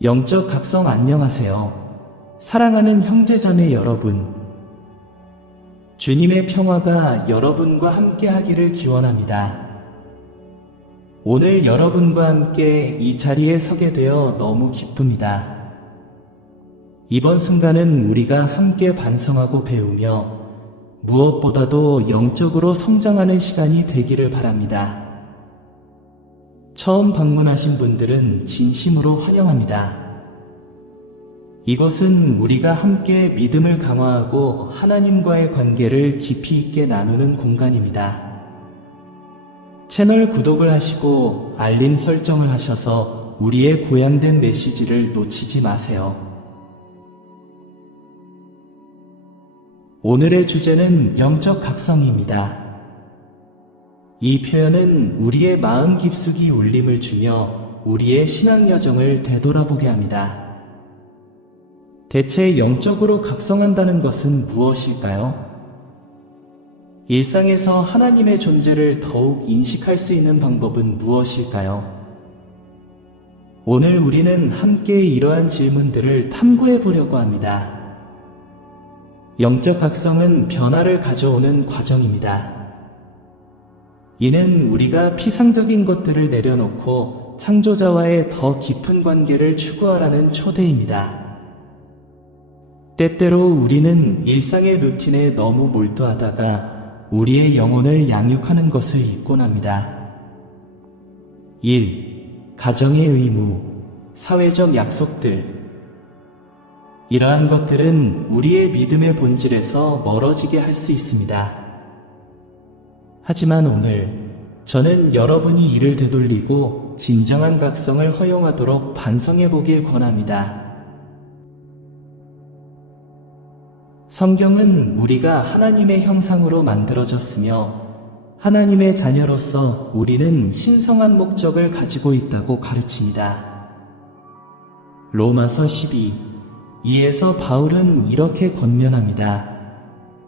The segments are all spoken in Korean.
영적 각성 안녕하세요. 사랑하는 형제자매 여러분. 주님의 평화가 여러분과 함께 하기를 기원합니다. 오늘 여러분과 함께 이 자리에 서게 되어 너무 기쁩니다. 이번 순간은 우리가 함께 반성하고 배우며 무엇보다도 영적으로 성장하는 시간이 되기를 바랍니다. 처음 방문하신 분들은 진심으로 환영합니다. 이곳은 우리가 함께 믿음을 강화하고 하나님과의 관계를 깊이 있게 나누는 공간입니다. 채널 구독을 하시고 알림 설정을 하셔서 우리의 고양된 메시지를 놓치지 마세요. 오늘의 주제는 영적 각성입니다. 이 표현은 우리의 마음 깊숙이 울림을 주며 우리의 신앙 여정을 되돌아보게 합니다. 대체 영적으로 각성한다는 것은 무엇일까요? 일상에서 하나님의 존재를 더욱 인식할 수 있는 방법은 무엇일까요? 오늘 우리는 함께 이러한 질문들을 탐구해 보려고 합니다. 영적 각성은 변화를 가져오는 과정입니다. 이는 우리가 피상적인 것들을 내려놓고 창조자와의 더 깊은 관계를 추구하라는 초대입니다. 때때로 우리는 일상의 루틴에 너무 몰두하다가 우리의 영혼을 양육하는 것을 잊곤 합니다. 1. 가정의 의무, 사회적 약속들. 이러한 것들은 우리의 믿음의 본질에서 멀어지게 할 수 있습니다. 하지만 오늘 저는 여러분이 이를 되돌리고 진정한 각성을 허용하도록 반성해 보길 권합니다. 성경은 우리가 하나님의 형상으로 만들어졌으며 하나님의 자녀로서 우리는 신성한 목적을 가지고 있다고 가르칩니다. 로마서 12:2에서 바울은 이렇게 권면합니다.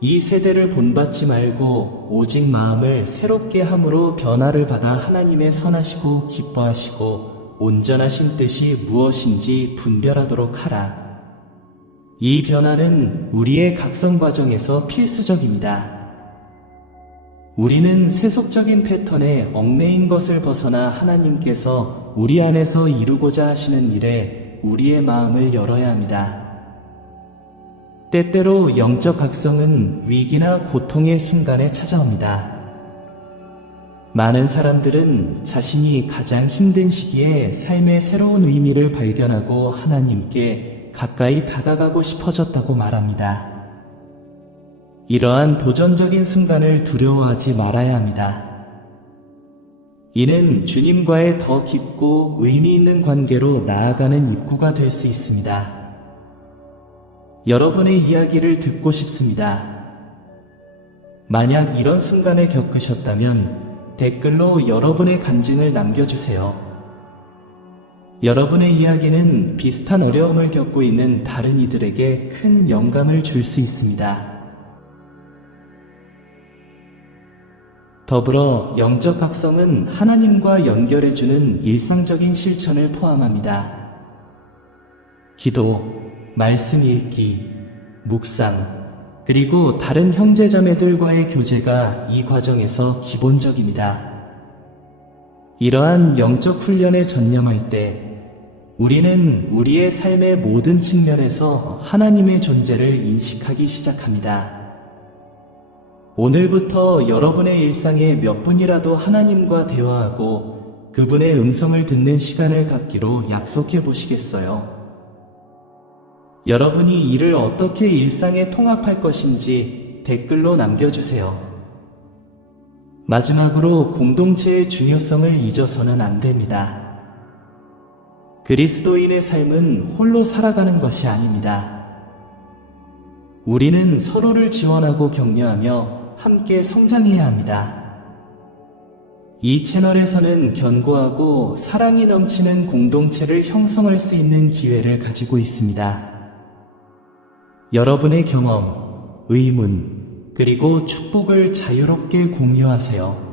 이 세대를 본받지 말고 오직 마음을 새롭게 함으로 변화를 받아 하나님의 선하시고 기뻐하시고 온전하신 뜻이 무엇인지 분별하도록 하라. 이 변화는 우리의 각성 과정에서 필수적입니다. 우리는 세속적인 패턴에 얽매인 것을 벗어나 하나님께서 우리 안에서 이루고자 하시는 일에 우리의 마음을 열어야 합니다. 때때로 영적 각성은 위기나 고통의 순간에 찾아옵니다. 많은 사람들은 자신이 가장 힘든 시기에 삶의 새로운 의미를 발견하고 하나님께 가까이 다가가고 싶어졌다고 말합니다. 이러한 도전적인 순간을 두려워하지 말아야 합니다. 이는 주님과의 더 깊고 의미 있는 관계로 나아가는 입구가 될 수 있습니다. 여러분의 이야기를 듣고 싶습니다. 만약 이런 순간을 겪으셨다면 댓글로 여러분의 간증을 남겨주세요. 여러분의 이야기는 비슷한 어려움을 겪고 있는 다른 이들에게 큰 영감을 줄 수 있습니다. 더불어 영적 각성은 하나님과 연결해주는 일상적인 실천을 포함합니다. 기도, 말씀 읽기, 묵상, 그리고 다른 형제자매들과의 교제가 이 과정에서 기본적입니다. 이러한 영적 훈련에 전념할 때 우리는 우리의 삶의 모든 측면에서 하나님의 존재를 인식하기 시작합니다. 오늘부터 여러분의 일상에 몇 분이라도 하나님과 대화하고 그분의 음성을 듣는 시간을 갖기로 약속해 보시겠어요? 여러분이 이를 어떻게 일상에 통합할 것인지 댓글로 남겨주세요. 마지막으로 공동체의 중요성을 잊어서는 안 됩니다. 그리스도인의 삶은 홀로 살아가는 것이 아닙니다. 우리는 서로를 지원하고 격려하며 함께 성장해야 합니다. 이 채널에서는 견고하고 사랑이 넘치는 공동체를 형성할 수 있는 기회를 가지고 있습니다. 여러분의 경험, 의문, 그리고 축복을 자유롭게 공유하세요.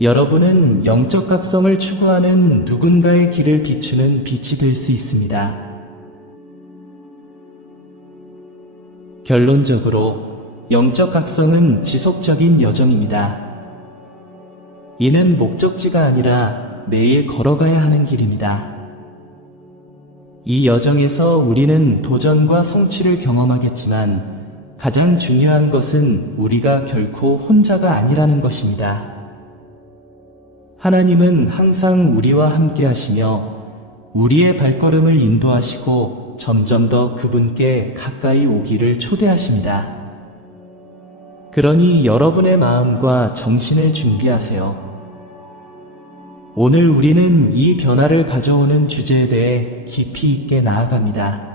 여러분은 영적 각성을 추구하는 누군가의 길을 비추는 빛이 될 수 있습니다. 결론적으로 영적 각성은 지속적인 여정입니다. 이는 목적지가 아니라 매일 걸어가야 하는 길입니다. 이 여정에서 우리는 도전과 성취를 경험하겠지만 가장 중요한 것은 우리가 결코 혼자가 아니라는 것입니다. 하나님은 항상 우리와 함께 하시며 우리의 발걸음을 인도하시고 점점 더 그분께 가까이 오기를 초대하십니다. 그러니 여러분의 마음과 정신을 준비하세요. 오늘 우리는 이 변화를 가져오는 주제에 대해 깊이 있게 나아갑니다.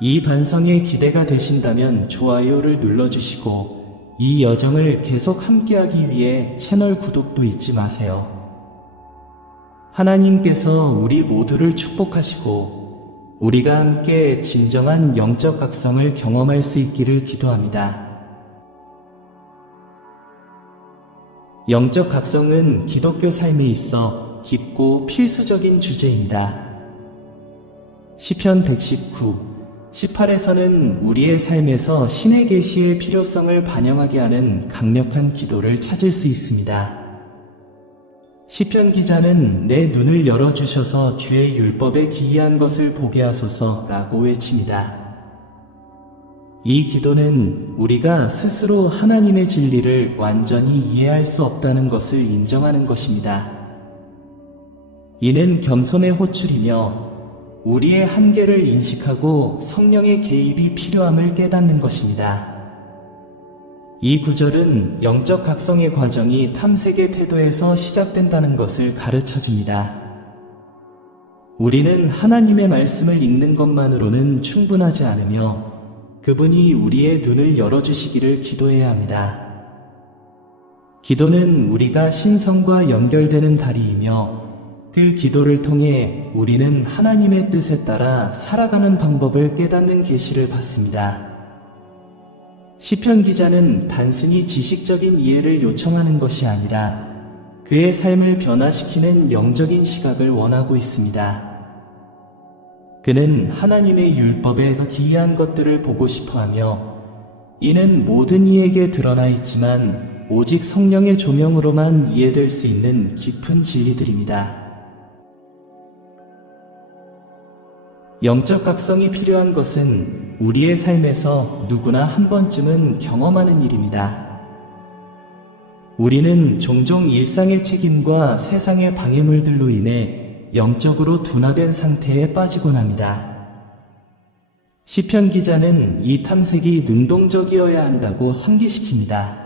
이 반성에 기대가 되신다면 좋아요를 눌러주시고 이 여정을 계속 함께하기 위해 채널 구독도 잊지 마세요. 하나님께서 우리 모두를 축복하시고 우리가 함께 진정한 영적 각성을 경험할 수 있기를 기도합니다. 영적 각성은 기독교 삶에 있어 깊고 필수적인 주제입니다. 시편 119, 18에서는 우리의 삶에서 신의 계시의 필요성을 반영하게 하는 강력한 기도를 찾을 수 있습니다. 시편 기자는 내 눈을 열어주셔서 주의 율법에 기이한 것을 보게 하소서라고 외칩니다. 이 기도는 우리가 스스로 하나님의 진리를 완전히 이해할 수 없다는 것을 인정하는 것입니다. 이는 겸손의 호출이며 우리의 한계를 인식하고 성령의 개입이 필요함을 깨닫는 것입니다. 이 구절은 영적 각성의 과정이 탐색의 태도에서 시작된다는 것을 가르쳐줍니다. 우리는 하나님의 말씀을 읽는 것만으로는 충분하지 않으며 그분이 우리의 눈을 열어주시기를 기도해야 합니다. 기도는 우리가 신성과 연결되는 다리이며 그 기도를 통해 우리는 하나님의 뜻에 따라 살아가는 방법을 깨닫는 계시를 받습니다. 시편 기자는 단순히 지식적인 이해를 요청하는 것이 아니라 그의 삶을 변화시키는 영적인 시각을 원하고 있습니다. 그는 하나님의 율법에 기이한 것들을 보고 싶어하며 이는 모든 이에게 드러나 있지만 오직 성령의 조명으로만 이해될 수 있는 깊은 진리들입니다. 영적 각성이 필요한 것은 우리의 삶에서 누구나 한 번쯤은 경험하는 일입니다. 우리는 종종 일상의 책임과 세상의 방해물들로 인해 영적으로 둔화된 상태에 빠지곤 합니다. 시편 기자는 이 탐색이 능동적이어야 한다고 상기시킵니다.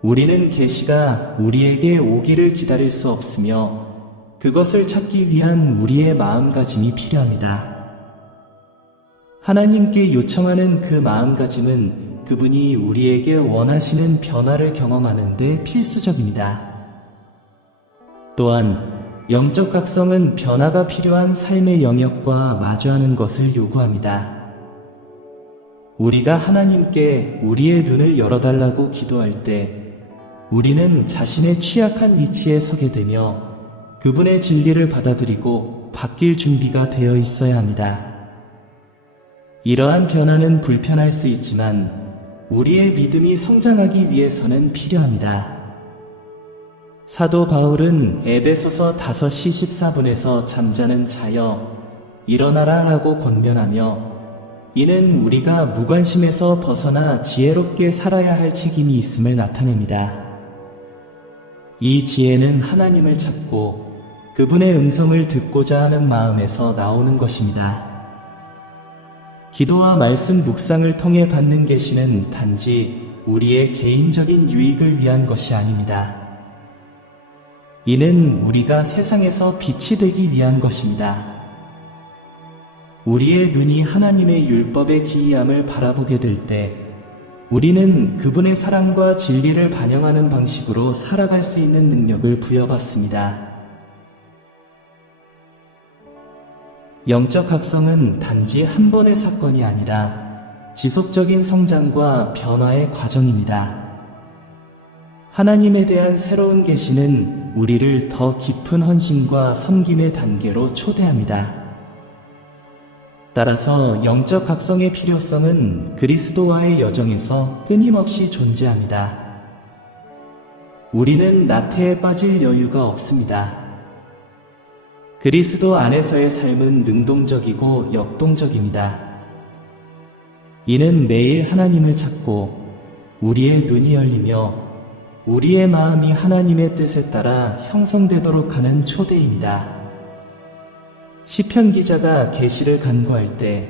우리는 계시가 우리에게 오기를 기다릴 수 없으며 그것을 찾기 위한 우리의 마음가짐이 필요합니다. 하나님께 요청하는 그 마음가짐은 그분이 우리에게 원하시는 변화를 경험하는 데 필수적입니다. 또한 영적 각성은 변화가 필요한 삶의 영역과 마주하는 것을 요구합니다. 우리가 하나님께 우리의 눈을 열어달라고 기도할 때 우리는 자신의 취약한 위치에 서게 되며 그분의 진리를 받아들이고 바뀔 준비가 되어 있어야 합니다. 이러한 변화는 불편할 수 있지만 우리의 믿음이 성장하기 위해서는 필요합니다. 사도 바울은 에베소서 5시 14분에서 잠자는 자여 일어나라 라고 권면하며 이는 우리가 무관심에서 벗어나 지혜롭게 살아야 할 책임이 있음을 나타냅니다. 이 지혜는 하나님을 찾고 그분의 음성을 듣고자 하는 마음에서 나오는 것입니다. 기도와 말씀 묵상을 통해 받는 계시는 단지 우리의 개인적인 유익을 위한 것이 아닙니다. 이는 우리가 세상에서 빛이 되기 위한 것입니다. 우리의 눈이 하나님의 율법의 기이함을 바라보게 될 때 우리는 그분의 사랑과 진리를 반영하는 방식으로 살아갈 수 있는 능력을 부여받습니다. 영적 각성은 단지 한 번의 사건이 아니라 지속적인 성장과 변화의 과정입니다. 하나님에 대한 새로운 계시는 우리를 더 깊은 헌신과 섬김의 단계로 초대합니다. 따라서 영적 각성의 필요성은 그리스도와의 여정에서 끊임없이 존재합니다. 우리는 나태에 빠질 여유가 없습니다. 그리스도 안에서의 삶은 능동적이고 역동적입니다. 이는 매일 하나님을 찾고 우리의 눈이 열리며 우리의 마음이 하나님의 뜻에 따라 형성되도록 하는 초대입니다. 시편 기자가 계시를 간구할 때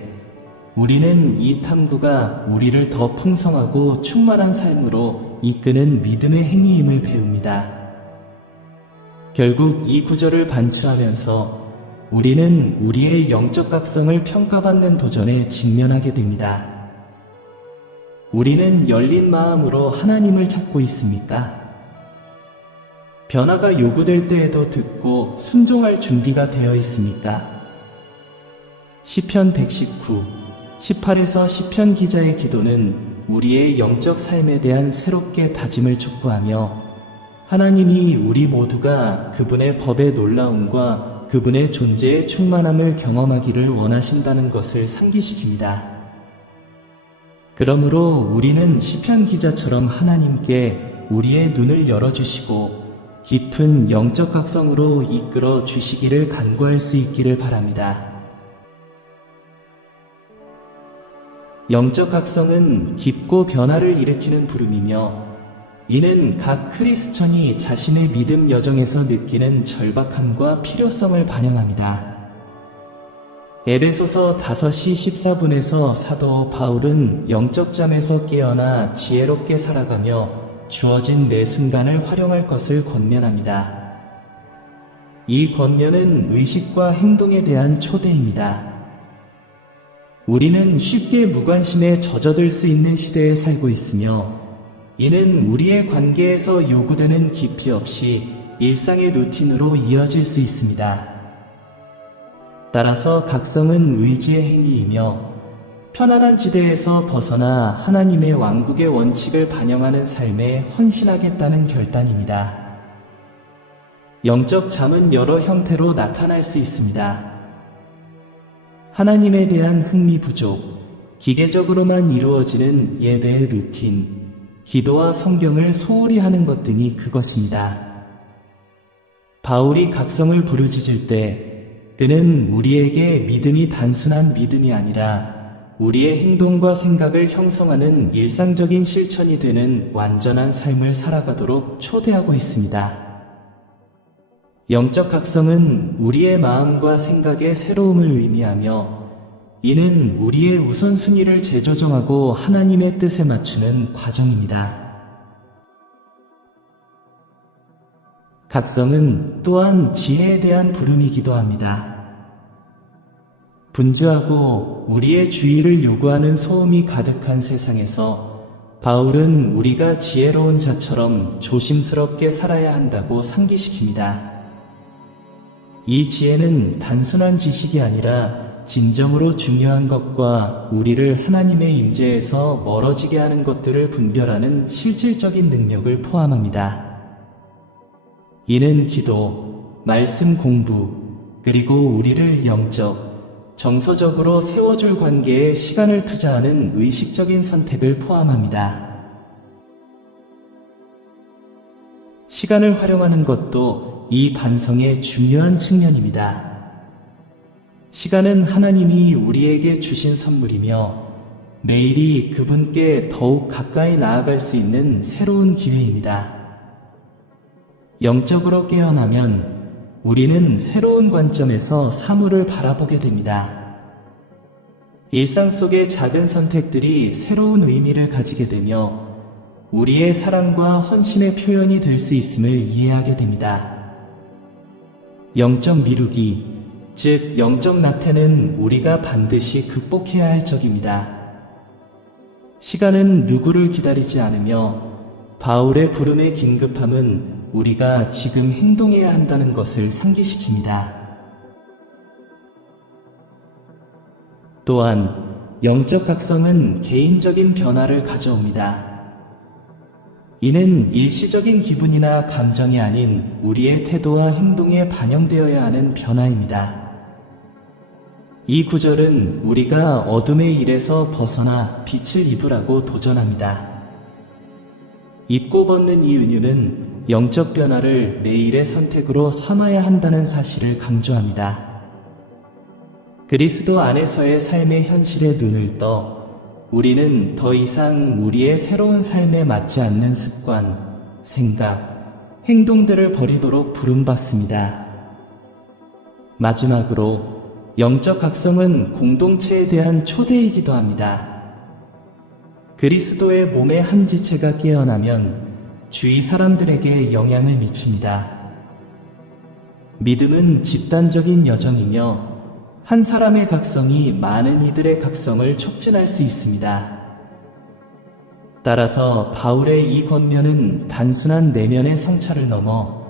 우리는 이 탐구가 우리를 더 풍성하고 충만한 삶으로 이끄는 믿음의 행위임을 배웁니다. 결국 이 구절을 반추하면서 우리는 우리의 영적 각성을 평가받는 도전에 직면하게 됩니다. 우리는 열린 마음으로 하나님을 찾고 있습니까? 변화가 요구될 때에도 듣고 순종할 준비가 되어 있습니까? 시편 119, 18에서 시편 기자의 기도는 우리의 영적 삶에 대한 새롭게 다짐을 촉구하며 하나님이 우리 모두가 그분의 법의 놀라움과 그분의 존재의 충만함을 경험하기를 원하신다는 것을 상기시킵니다. 그러므로 우리는 시편 기자처럼 하나님께 우리의 눈을 열어주시고 깊은 영적 각성으로 이끌어 주시기를 간구할 수 있기를 바랍니다. 영적 각성은 깊고 변화를 일으키는 부름이며 이는 각 크리스천이 자신의 믿음 여정에서 느끼는 절박함과 필요성을 반영합니다. 에베소서 5시 14분에서 사도 바울은 영적 잠에서 깨어나 지혜롭게 살아가며 주어진 매 순간을 활용할 것을 권면합니다. 이 권면은 의식과 행동에 대한 초대입니다. 우리는 쉽게 무관심에 젖어들 수 있는 시대에 살고 있으며 이는 우리의 관계에서 요구되는 깊이 없이 일상의 루틴으로 이어질 수 있습니다. 따라서 각성은 의지의 행위이며 편안한 지대에서 벗어나 하나님의 왕국의 원칙을 반영하는 삶에 헌신하겠다는 결단입니다. 영적 잠은 여러 형태로 나타날 수 있습니다. 하나님에 대한 흥미 부족, 기계적으로만 이루어지는 예배의 루틴, 기도와 성경을 소홀히 하는 것 등이 그것입니다. 바울이 각성을 부르짖을 때 그는 우리에게 믿음이 단순한 믿음이 아니라 우리의 행동과 생각을 형성하는 일상적인 실천이 되는 완전한 삶을 살아가도록 초대하고 있습니다. 영적 각성은 우리의 마음과 생각의 새로움을 의미하며 이는 우리의 우선순위를 재조정하고 하나님의 뜻에 맞추는 과정입니다. 각성은 또한 지혜에 대한 부름이기도 합니다. 분주하고 우리의 주의를 요구하는 소음이 가득한 세상에서 바울은 우리가 지혜로운 자처럼 조심스럽게 살아야 한다고 상기시킵니다. 이 지혜는 단순한 지식이 아니라 진정으로 중요한 것과 우리를 하나님의 임재에서 멀어지게 하는 것들을 분별하는 실질적인 능력을 포함합니다. 이는 기도, 말씀 공부, 그리고 우리를 영적, 정서적으로 세워줄 관계에 시간을 투자하는 의식적인 선택을 포함합니다. 시간을 활용하는 것도 이 반성의 중요한 측면입니다. 시간은 하나님이 우리에게 주신 선물이며 매일이 그분께 더욱 가까이 나아갈 수 있는 새로운 기회입니다. 영적으로 깨어나면 우리는 새로운 관점에서 사물을 바라보게 됩니다. 일상 속의 작은 선택들이 새로운 의미를 가지게 되며 우리의 사랑과 헌신의 표현이 될 수 있음을 이해하게 됩니다. 영적 미루기, 즉 영적 나태는 우리가 반드시 극복해야 할 적입니다. 시간은 누구를 기다리지 않으며 바울의 부름의 긴급함은 우리가 지금 행동해야 한다는 것을 상기시킵니다. 또한 영적 각성은 개인적인 변화를 가져옵니다. 이는 일시적인 기분이나 감정이 아닌 우리의 태도와 행동에 반영되어야 하는 변화입니다. 이 구절은 우리가 어둠의 일에서 벗어나 빛을 입으라고 도전합니다. 입고 벗는 이 은유는 영적 변화를 매일의 선택으로 삼아야 한다는 사실을 강조합니다. 그리스도 안에서의 삶의 현실에 눈을 떠 우리는 더 이상 우리의 새로운 삶에 맞지 않는 습관, 생각, 행동들을 버리도록 부름받습니다. 마지막으로 영적 각성은 공동체에 대한 초대이기도 합니다. 그리스도의 몸의 한 지체가 깨어나면 주위 사람들에게 영향을 미칩니다. 믿음은 집단적인 여정이며 한 사람의 각성이 많은 이들의 각성을 촉진할 수 있습니다. 따라서 바울의 이 권면은 단순한 내면의 성찰을 넘어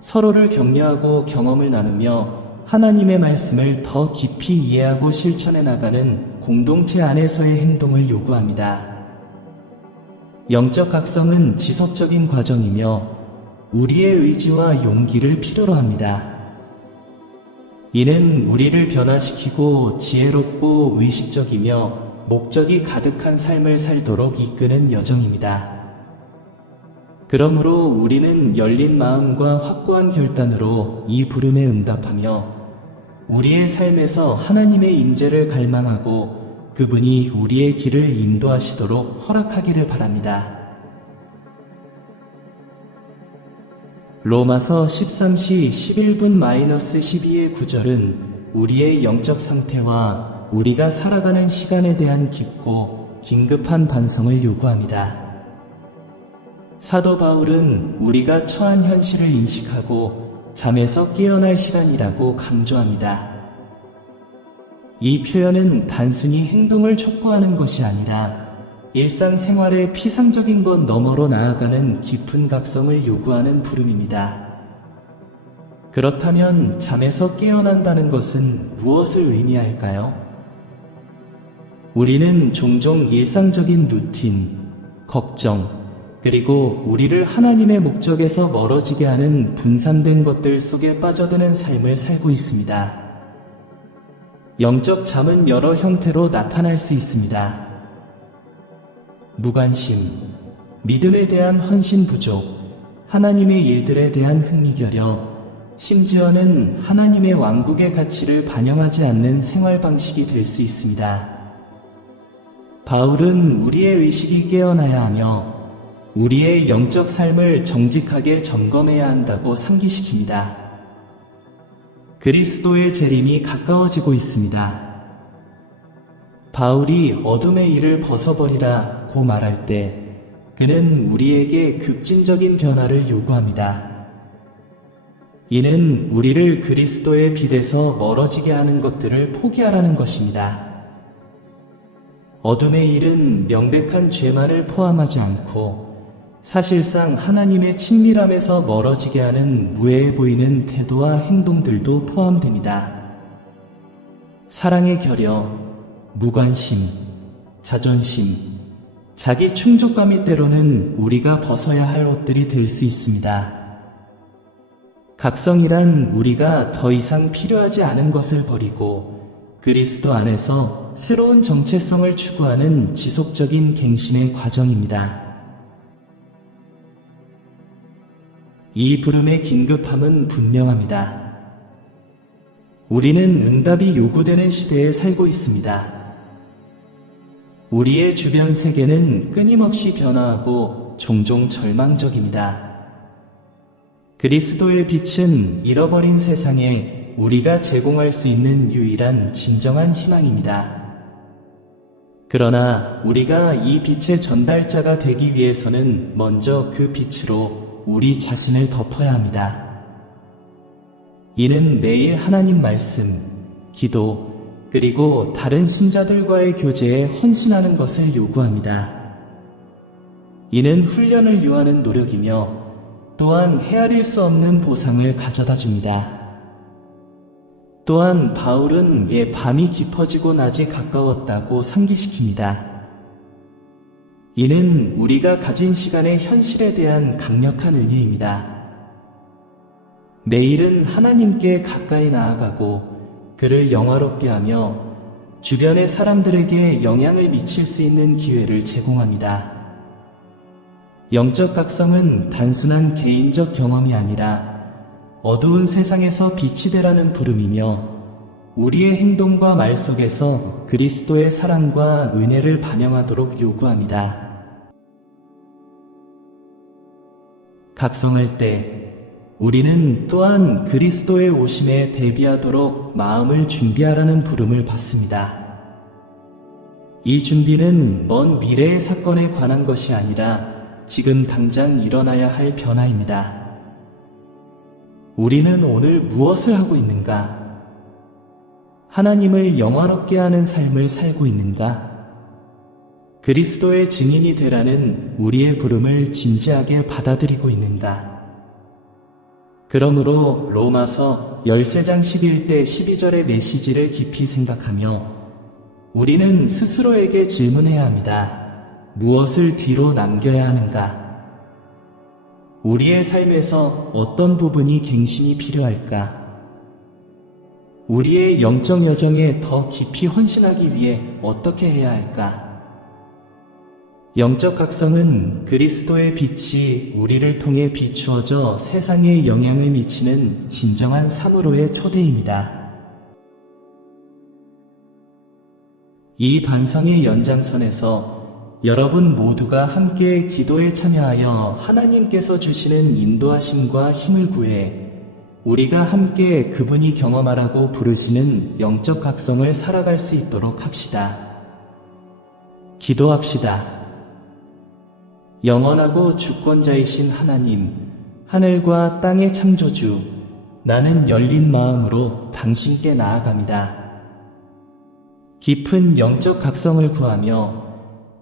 서로를 격려하고 경험을 나누며 하나님의 말씀을 더 깊이 이해하고 실천해 나가는 공동체 안에서의 행동을 요구합니다. 영적 각성은 지속적인 과정이며 우리의 의지와 용기를 필요로 합니다. 이는 우리를 변화시키고 지혜롭고 의식적이며 목적이 가득한 삶을 살도록 이끄는 여정입니다. 그러므로 우리는 열린 마음과 확고한 결단으로 이 부름에 응답하며 우리의 삶에서 하나님의 임재를 갈망하고 그분이 우리의 길을 인도하시도록 허락하기를 바랍니다. 로마서 13시 11분-12의 구절은 우리의 영적 상태와 우리가 살아가는 시간에 대한 깊고 긴급한 반성을 요구합니다. 사도 바울은 우리가 처한 현실을 인식하고 잠에서 깨어날 시간이라고 강조합니다. 이 표현은 단순히 행동을 촉구하는 것이 아니라 일상생활의 피상적인 것 너머로 나아가는 깊은 각성을 요구하는 부름입니다. 그렇다면 잠에서 깨어난다는 것은 무엇을 의미할까요? 우리는 종종 일상적인 루틴, 걱정, 그리고 우리를 하나님의 목적에서 멀어지게 하는 분산된 것들 속에 빠져드는 삶을 살고 있습니다. 영적 잠은 여러 형태로 나타날 수 있습니다. 무관심, 믿음에 대한 헌신 부족, 하나님의 일들에 대한 흥미결여, 심지어는 하나님의 왕국의 가치를 반영하지 않는 생활 방식이 될 수 있습니다. 바울은 우리의 의식이 깨어나야 하며 우리의 영적 삶을 정직하게 점검해야 한다고 상기시킵니다. 그리스도의 재림이 가까워지고 있습니다. 바울이 어둠의 일을 벗어버리라 고 말할 때 그는 우리에게 급진적인 변화를 요구합니다. 이는 우리를 그리스도의 빛에서 멀어지게 하는 것들을 포기하라는 것입니다. 어둠의 일은 명백한 죄만을 포함하지 않고 사실상 하나님의 친밀함에서 멀어지게 하는 무해해 보이는 태도와 행동들도 포함됩니다. 사랑의 결여, 무관심, 자존심, 자기 충족감이 때로는 우리가 벗어야 할 옷들이 될 수 있습니다. 각성이란 우리가 더 이상 필요하지 않은 것을 버리고 그리스도 안에서 새로운 정체성을 추구하는 지속적인 갱신의 과정입니다. 이 부름의 긴급함은 분명합니다. 우리는 응답이 요구되는 시대에 살고 있습니다. 우리의 주변 세계는 끊임없이 변화하고 종종 절망적입니다. 그리스도의 빛은 잃어버린 세상에 우리가 제공할 수 있는 유일한 진정한 희망입니다. 그러나 우리가 이 빛의 전달자가 되기 위해서는 먼저 그 빛으로 우리 자신을 덮어야 합니다. 이는 매일 하나님 말씀, 기도, 그리고 다른 신자들과의 교제에 헌신하는 것을 요구합니다. 이는 훈련을 요하는 노력이며 또한 헤아릴 수 없는 보상을 가져다 줍니다. 또한 바울은 밤이 깊어지고 낮이 가까웠다고 상기시킵니다. 이는 우리가 가진 시간의 현실에 대한 강력한 은혜입니다. 매일은 하나님께 가까이 나아가고 그를 영화롭게 하며 주변의 사람들에게 영향을 미칠 수 있는 기회를 제공합니다. 영적 각성은 단순한 개인적 경험이 아니라 어두운 세상에서 빛이 되라는 부름이며 우리의 행동과 말 속에서 그리스도의 사랑과 은혜를 반영하도록 요구합니다. 각성할 때 우리는 또한 그리스도의 오심에 대비하도록 마음을 준비하라는 부름을 받습니다. 이 준비는 먼 미래의 사건에 관한 것이 아니라 지금 당장 일어나야 할 변화입니다. 우리는 오늘 무엇을 하고 있는가? 하나님을 영화롭게 하는 삶을 살고 있는가? 그리스도의 증인이 되라는 우리의 부름을 진지하게 받아들이고 있는가? 그러므로 로마서 13장 11대 12절의 메시지를 깊이 생각하며 우리는 스스로에게 질문해야 합니다. 무엇을 뒤로 남겨야 하는가? 우리의 삶에서 어떤 부분이 갱신이 필요할까? 우리의 영적 여정에 더 깊이 헌신하기 위해 어떻게 해야 할까? 영적 각성은 그리스도의 빛이 우리를 통해 비추어져 세상에 영향을 미치는 진정한 사므로의 초대입니다. 이 반성의 연장선에서 여러분 모두가 함께 기도에 참여하여 하나님께서 주시는 인도하심과 힘을 구해 우리가 함께 그분이 경험하라고 부르시는 영적 각성을 살아갈 수 있도록 합시다. 기도합시다. 영원하고 주권자이신 하나님, 하늘과 땅의 창조주, 나는 열린 마음으로 당신께 나아갑니다. 깊은 영적 각성을 구하며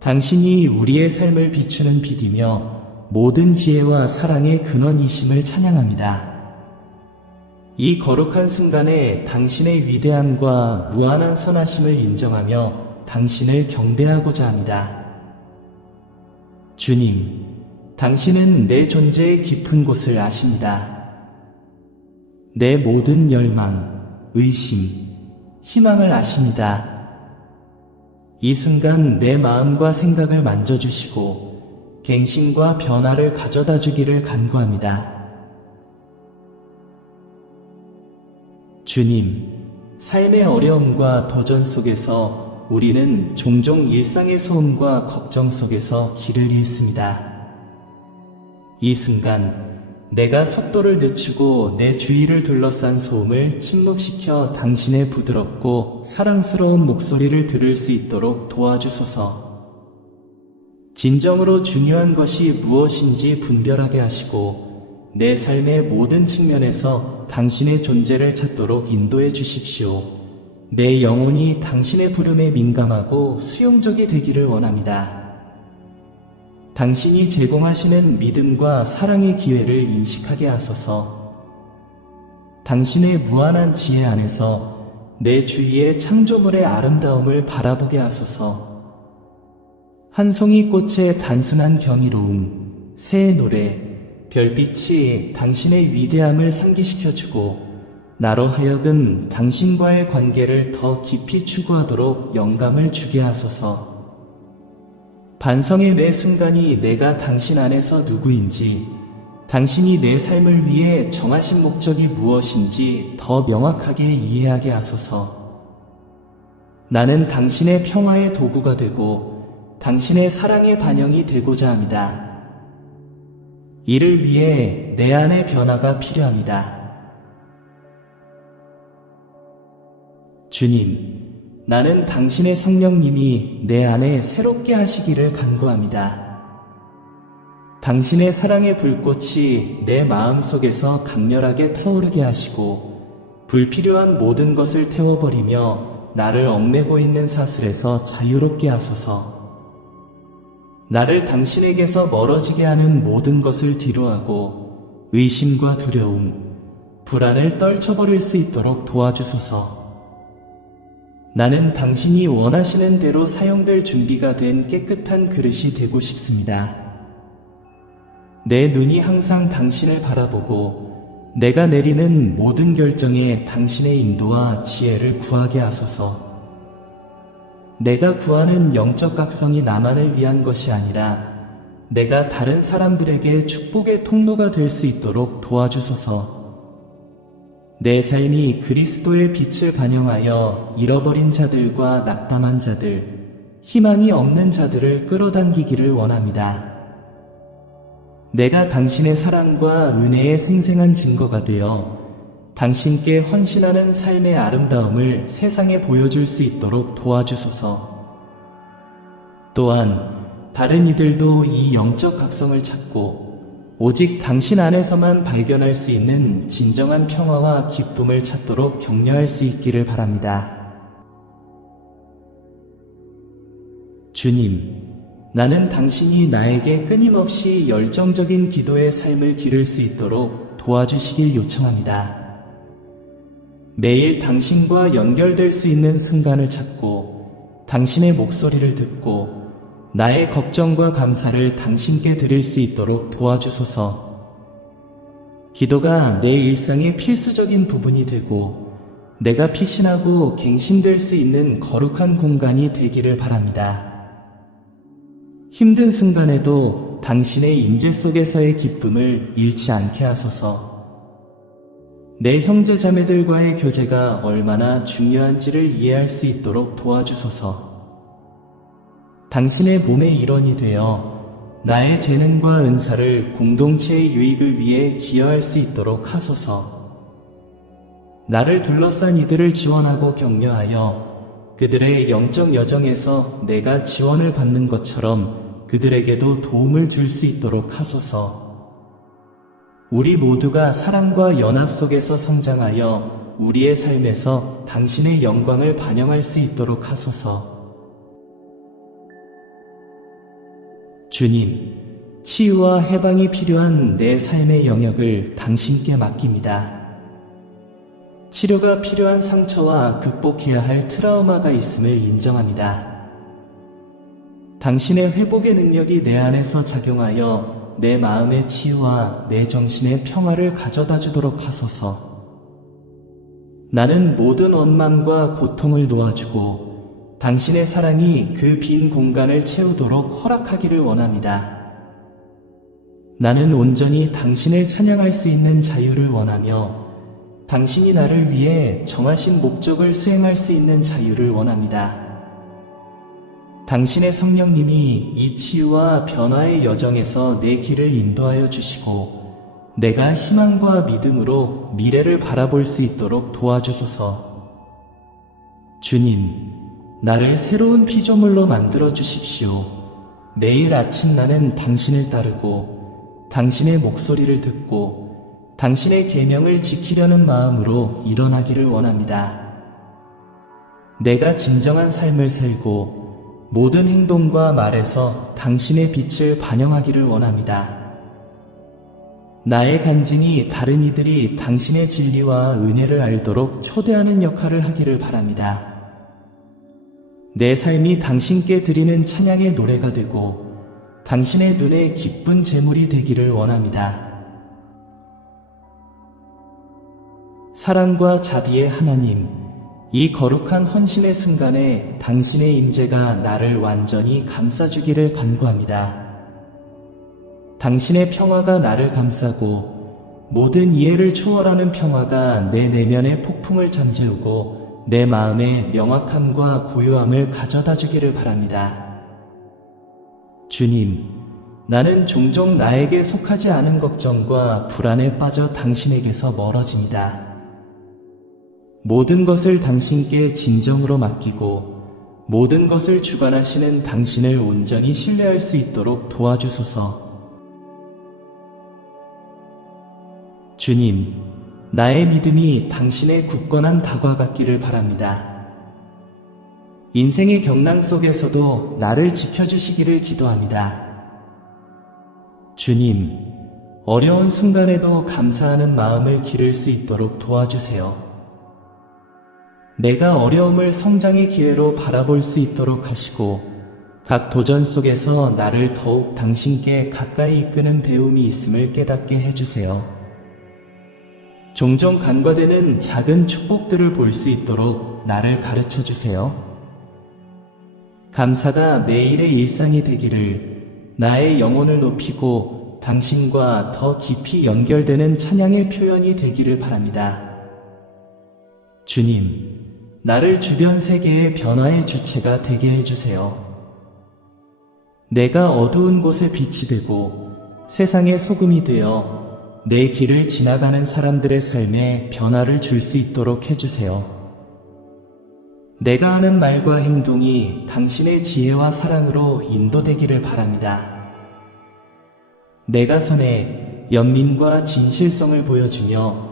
당신이 우리의 삶을 비추는 빛이며 모든 지혜와 사랑의 근원이심을 찬양합니다. 이 거룩한 순간에 당신의 위대함과 무한한 선하심을 인정하며 당신을 경배하고자 합니다. 주님, 당신은 내 존재의 깊은 곳을 아십니다. 내 모든 열망, 의심, 희망을 아십니다. 이 순간 내 마음과 생각을 만져주시고 갱신과 변화를 가져다 주기를 간구합니다. 주님, 삶의 어려움과 도전 속에서 우리는 종종 일상의 소음과 걱정 속에서 길을 잃습니다. 이 순간 내가 속도를 늦추고 내 주위를 둘러싼 소음을 침묵시켜 당신의 부드럽고 사랑스러운 목소리를 들을 수 있도록 도와주소서. 진정으로 중요한 것이 무엇인지 분별하게 하시고 내 삶의 모든 측면에서 당신의 존재를 찾도록 인도해 주십시오. 내 영혼이 당신의 부름에 민감하고 수용적이 되기를 원합니다. 당신이 제공하시는 믿음과 사랑의 기회를 인식하게 하소서. 당신의 무한한 지혜 안에서 내 주위의 창조물의 아름다움을 바라보게 하소서. 한 송이 꽃의 단순한 경이로움, 새의 노래, 별빛이 당신의 위대함을 상기시켜주고 나로 하여금 당신과의 관계를 더 깊이 추구하도록 영감을 주게 하소서. 반성의 매 순간이 내가 당신 안에서 누구인지, 당신이 내 삶을 위해 정하신 목적이 무엇인지 더 명확하게 이해하게 하소서. 나는 당신의 평화의 도구가 되고 당신의 사랑의 반영이 되고자 합니다. 이를 위해 내 안의 변화가 필요합니다. 주님, 나는 당신의 성령님이 내 안에 새롭게 하시기를 간구합니다. 당신의 사랑의 불꽃이 내 마음속에서 강렬하게 타오르게 하시고 불필요한 모든 것을 태워버리며 나를 얽매고 있는 사슬에서 자유롭게 하소서. 나를 당신에게서 멀어지게 하는 모든 것을 뒤로하고 의심과 두려움, 불안을 떨쳐버릴 수 있도록 도와주소서. 나는 당신이 원하시는 대로 사용될 준비가 된 깨끗한 그릇이 되고 싶습니다. 내 눈이 항상 당신을 바라보고 내가 내리는 모든 결정에 당신의 인도와 지혜를 구하게 하소서. 내가 구하는 영적 각성이 나만을 위한 것이 아니라 내가 다른 사람들에게 축복의 통로가 될 수 있도록 도와주소서. 내 삶이 그리스도의 빛을 반영하여 잃어버린 자들과 낙담한 자들, 희망이 없는 자들을 끌어당기기를 원합니다. 내가 당신의 사랑과 은혜의 생생한 증거가 되어 당신께 헌신하는 삶의 아름다움을 세상에 보여줄 수 있도록 도와주소서. 또한 다른 이들도 이 영적 각성을 찾고 오직 당신 안에서만 발견할 수 있는 진정한 평화와 기쁨을 찾도록 격려할 수 있기를 바랍니다. 주님, 나는 당신이 나에게 끊임없이 열정적인 기도의 삶을 기를 수 있도록 도와주시길 요청합니다. 매일 당신과 연결될 수 있는 순간을 찾고 당신의 목소리를 듣고 나의 걱정과 감사를 당신께 드릴 수 있도록 도와주소서. 기도가 내 일상의 필수적인 부분이 되고 내가 피신하고 갱신될 수 있는 거룩한 공간이 되기를 바랍니다. 힘든 순간에도 당신의 임재 속에서의 기쁨을 잃지 않게 하소서. 내 형제 자매들과의 교제가 얼마나 중요한지를 이해할 수 있도록 도와주소서. 당신의 몸의 일원이 되어 나의 재능과 은사를 공동체의 유익을 위해 기여할 수 있도록 하소서. 나를 둘러싼 이들을 지원하고 격려하여 그들의 영적 여정에서 내가 지원을 받는 것처럼 그들에게도 도움을 줄 수 있도록 하소서. 우리 모두가 사랑과 연합 속에서 성장하여 우리의 삶에서 당신의 영광을 반영할 수 있도록 하소서. 주님, 치유와 해방이 필요한 내 삶의 영역을 당신께 맡깁니다. 치료가 필요한 상처와 극복해야 할 트라우마가 있음을 인정합니다. 당신의 회복의 능력이 내 안에서 작용하여 내 마음의 치유와 내 정신의 평화를 가져다 주도록 하소서. 나는 모든 원망과 고통을 놓아주고 당신의 사랑이 그 빈 공간을 채우도록 허락하기를 원합니다. 나는 온전히 당신을 찬양할 수 있는 자유를 원하며 당신이 나를 위해 정하신 목적을 수행할 수 있는 자유를 원합니다. 당신의 성령님이 이 치유와 변화의 여정에서 내 길을 인도하여 주시고 내가 희망과 믿음으로 미래를 바라볼 수 있도록 도와주소서. 주님, 나를 새로운 피조물로 만들어 주십시오. 매일 아침 나는 당신을 따르고 당신의 목소리를 듣고 당신의 계명을 지키려는 마음으로 일어나기를 원합니다. 내가 진정한 삶을 살고 모든 행동과 말에서 당신의 빛을 반영하기를 원합니다. 나의 간증이 다른 이들이 당신의 진리와 은혜를 알도록 초대하는 역할을 하기를 바랍니다. 내 삶이 당신께 드리는 찬양의 노래가 되고 당신의 눈에 기쁜 제물이 되기를 원합니다. 사랑과 자비의 하나님, 이 거룩한 헌신의 순간에 당신의 임재가 나를 완전히 감싸주기를 간구합니다. 당신의 평화가 나를 감싸고 모든 이해를 초월하는 평화가 내 내면의 폭풍을 잠재우고 내 마음에 명확함과 고요함을 가져다 주기를 바랍니다. 주님, 나는 종종 나에게 속하지 않은 걱정과 불안에 빠져 당신에게서 멀어집니다. 모든 것을 당신께 진정으로 맡기고 모든 것을 주관하시는 당신을 온전히 신뢰할 수 있도록 도와주소서. 주님, 나의 믿음이 당신의 굳건한 닭과 같기를 바랍니다. 인생의 경랑 속에서도 나를 지켜주시기를 기도합니다. 주님, 어려운 순간에도 감사하는 마음을 기를 수 있도록 도와주세요. 내가 어려움을 성장의 기회로 바라볼 수 있도록 하시고 각 도전 속에서 나를 더욱 당신께 가까이 이끄는 배움이 있음을 깨닫게 해주세요. 종종 간과되는 작은 축복들을 볼 수 있도록 나를 가르쳐 주세요. 감사가 매일의 일상이 되기를, 나의 영혼을 높이고 당신과 더 깊이 연결되는 찬양의 표현이 되기를 바랍니다. 주님, 나를 주변 세계의 변화의 주체가 되게 해주세요. 내가 어두운 곳에 빛이 되고 세상의 소금이 되어 내 길을 지나가는 사람들의 삶에 변화를 줄 수 있도록 해주세요. 내가 하는 말과 행동이 당신의 지혜와 사랑으로 인도되기를 바랍니다. 내가 선해 연민과 진실성을 보여주며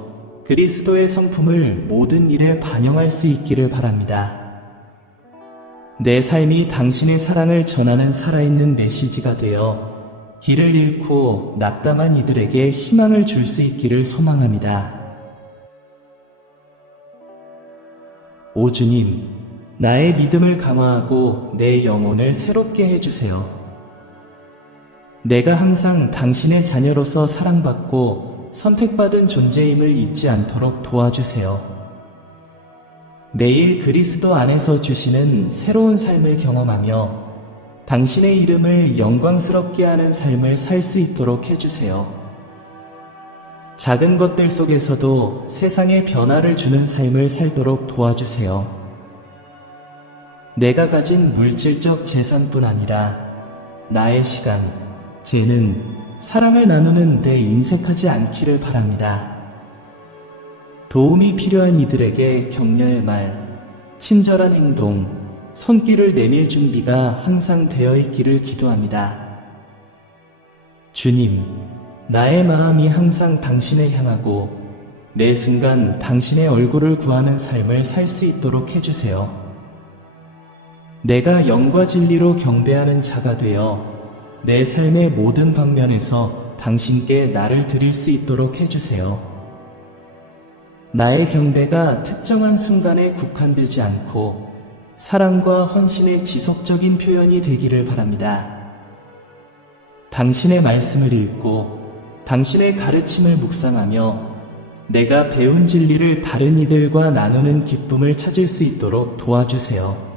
그리스도의 성품을 모든 일에 반영할 수 있기를 바랍니다. 내 삶이 당신의 사랑을 전하는 살아있는 메시지가 되어 길을 잃고 낙담한 이들에게 희망을 줄 수 있기를 소망합니다. 오 주님, 나의 믿음을 강화하고 내 영혼을 새롭게 해주세요. 내가 항상 당신의 자녀로서 사랑받고 선택받은 존재임을 잊지 않도록 도와주세요. 매일 그리스도 안에서 주시는 새로운 삶을 경험하며 당신의 이름을 영광스럽게 하는 삶을 살 수 있도록 해주세요. 작은 것들 속에서도 세상에 변화를 주는 삶을 살도록 도와주세요. 내가 가진 물질적 재산뿐 아니라 나의 시간, 재능, 사랑을 나누는 데 인색하지 않기를 바랍니다. 도움이 필요한 이들에게 격려의 말, 친절한 행동, 손길을 내밀 준비가 항상 되어 있기를 기도합니다. 주님, 나의 마음이 항상 당신을 향하고 매 순간 당신의 얼굴을 구하는 삶을 살 수 있도록 해주세요. 내가 영과 진리로 경배하는 자가 되어 내 삶의 모든 방면에서 당신께 나를 드릴 수 있도록 해주세요. 나의 경배가 특정한 순간에 국한되지 않고 사랑과 헌신의 지속적인 표현이 되기를 바랍니다. 당신의 말씀을 읽고 당신의 가르침을 묵상하며 내가 배운 진리를 다른 이들과 나누는 기쁨을 찾을 수 있도록 도와주세요.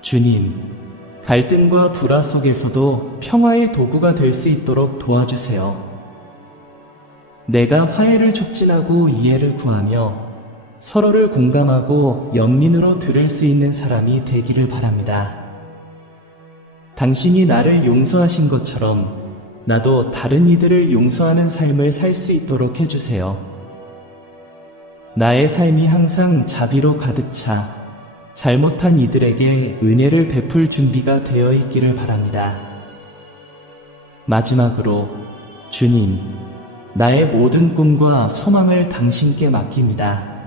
주님, 갈등과 불화 속에서도 평화의 도구가 될 수 있도록 도와주세요. 내가 화해를 촉진하고 이해를 구하며 서로를 공감하고 연민으로 들을 수 있는 사람이 되기를 바랍니다. 당신이 나를 용서하신 것처럼 나도 다른 이들을 용서하는 삶을 살 수 있도록 해주세요. 나의 삶이 항상 자비로 가득 차 잘못한 이들에게 은혜를 베풀 준비가 되어 있기를 바랍니다. 마지막으로 주님, 나의 모든 꿈과 소망을 당신께 맡깁니다.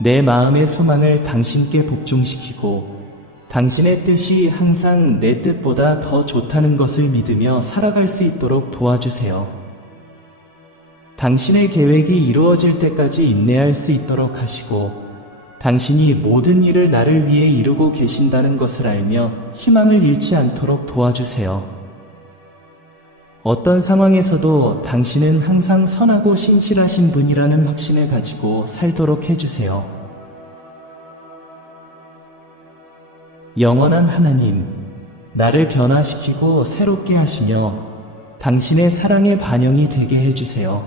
내 마음의 소망을 당신께 복종시키고 당신의 뜻이 항상 내 뜻보다 더 좋다는 것을 믿으며 살아갈 수 있도록 도와주세요. 당신의 계획이 이루어질 때까지 인내할 수 있도록 하시고 당신이 모든 일을 나를 위해 이루고 계신다는 것을 알며 희망을 잃지 않도록 도와주세요. 어떤 상황에서도 당신은 항상 선하고 신실하신 분이라는 확신을 가지고 살도록 해주세요. 영원한 하나님, 나를 변화시키고 새롭게 하시며 당신의 사랑의 반영이 되게 해주세요.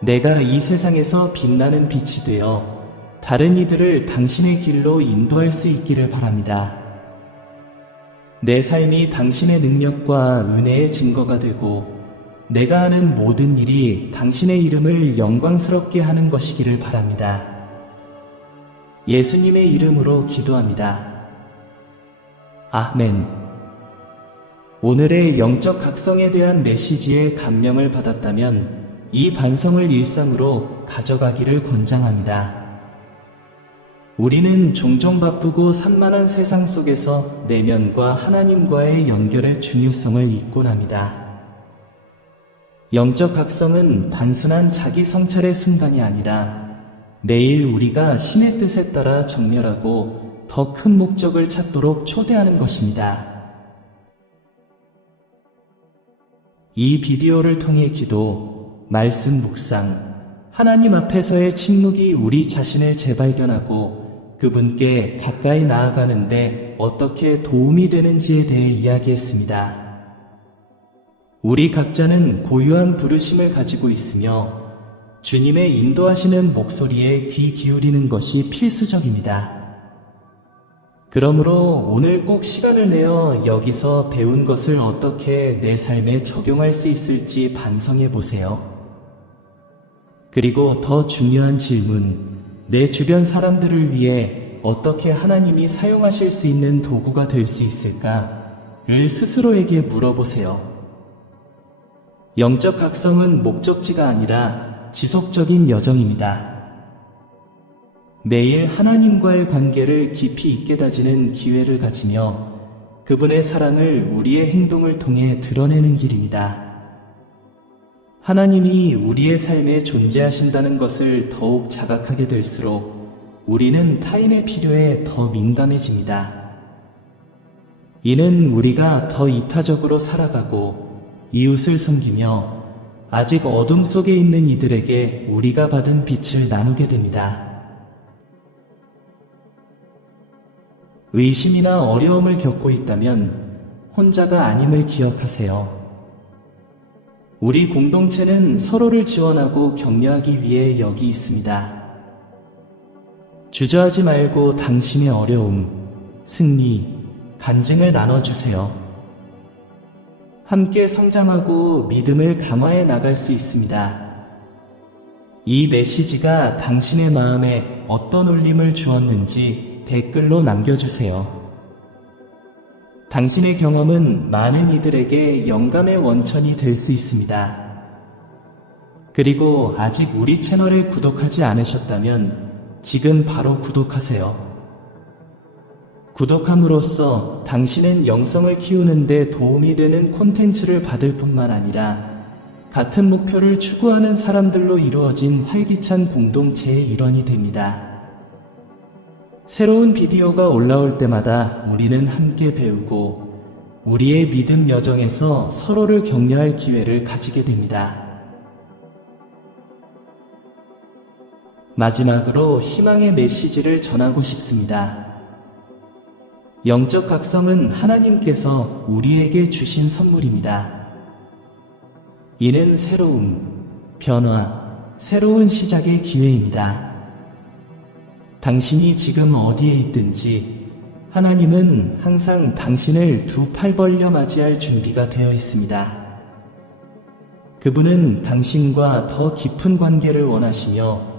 내가 이 세상에서 빛나는 빛이 되어 다른 이들을 당신의 길로 인도할 수 있기를 바랍니다. 내 삶이 당신의 능력과 은혜의 증거가 되고 내가 하는 모든 일이 당신의 이름을 영광스럽게 하는 것이기를 바랍니다. 예수님의 이름으로 기도합니다. 아멘. 오늘의 영적 각성에 대한 메시지에 감명을 받았다면 이 반성을 일상으로 가져가기를 권장합니다. 우리는 종종 바쁘고 산만한 세상 속에서 내면과 하나님과의 연결의 중요성을 잊곤 합니다. 영적 각성은 단순한 자기 성찰의 순간이 아니라 매일 우리가 신의 뜻에 따라 정렬하고 더 큰 목적을 찾도록 초대하는 것입니다. 이 비디오를 통해 기도, 말씀 묵상, 하나님 앞에서의 침묵이 우리 자신을 재발견하고 그분께 가까이 나아가는데 어떻게 도움이 되는지에 대해 이야기했습니다. 우리 각자는 고유한 부르심을 가지고 있으며 주님의 인도하시는 목소리에 귀 기울이는 것이 필수적입니다. 그러므로 오늘 꼭 시간을 내어 여기서 배운 것을 어떻게 내 삶에 적용할 수 있을지 반성해 보세요. 그리고 더 중요한 질문, 내 주변 사람들을 위해 어떻게 하나님이 사용하실 수 있는 도구가 될 수 있을까를 스스로에게 물어보세요. 영적 각성은 목적지가 아니라 지속적인 여정입니다. 매일 하나님과의 관계를 깊이 있게 다지는 기회를 가지며 그분의 사랑을 우리의 행동을 통해 드러내는 길입니다. 하나님이 우리의 삶에 존재하신다는 것을 더욱 자각하게 될수록 우리는 타인의 필요에 더 민감해집니다. 이는 우리가 더 이타적으로 살아가고 이웃을 섬기며 아직 어둠 속에 있는 이들에게 우리가 받은 빛을 나누게 됩니다. 의심이나 어려움을 겪고 있다면 혼자가 아님을 기억하세요. 우리 공동체는 서로를 지원하고 격려하기 위해 여기 있습니다. 주저하지 말고 당신의 어려움, 승리, 간증을 나눠주세요. 함께 성장하고 믿음을 강화해 나갈 수 있습니다. 이 메시지가 당신의 마음에 어떤 울림을 주었는지 댓글로 남겨주세요. 당신의 경험은 많은 이들에게 영감의 원천이 될 수 있습니다. 그리고 아직 우리 채널에 구독하지 않으셨다면 지금 바로 구독하세요. 구독함으로써 당신은 영성을 키우는 데 도움이 되는 콘텐츠를 받을 뿐만 아니라 같은 목표를 추구하는 사람들로 이루어진 활기찬 공동체의 일원이 됩니다. 새로운 비디오가 올라올 때마다 우리는 함께 배우고 우리의 믿음 여정에서 서로를 격려할 기회를 가지게 됩니다. 마지막으로 희망의 메시지를 전하고 싶습니다. 영적 각성은 하나님께서 우리에게 주신 선물입니다. 이는 새로움, 변화, 새로운 시작의 기회입니다. 당신이 지금 어디에 있든지 하나님은 항상 당신을 두 팔 벌려 맞이할 준비가 되어 있습니다. 그분은 당신과 더 깊은 관계를 원하시며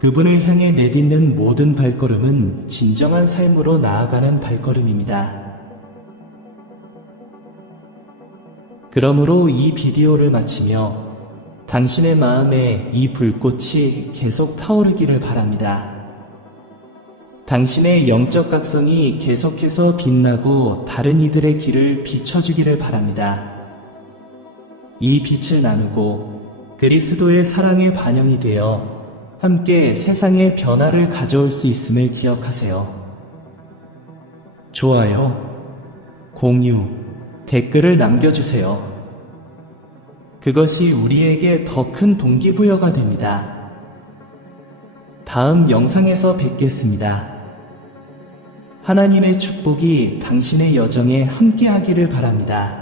그분을 향해 내딛는 모든 발걸음은 진정한 삶으로 나아가는 발걸음입니다. 그러므로 이 비디오를 마치며 당신의 마음에 이 불꽃이 계속 타오르기를 바랍니다. 당신의 영적 각성이 계속해서 빛나고 다른 이들의 길을 비춰주기를 바랍니다. 이 빛을 나누고 그리스도의 사랑의 반영이 되어 함께 세상의 변화를 가져올 수 있음을 기억하세요. 좋아요, 공유, 댓글을 남겨주세요. 그것이 우리에게 더 큰 동기부여가 됩니다. 다음 영상에서 뵙겠습니다. 하나님의 축복이 당신의 여정에 함께하기를 바랍니다.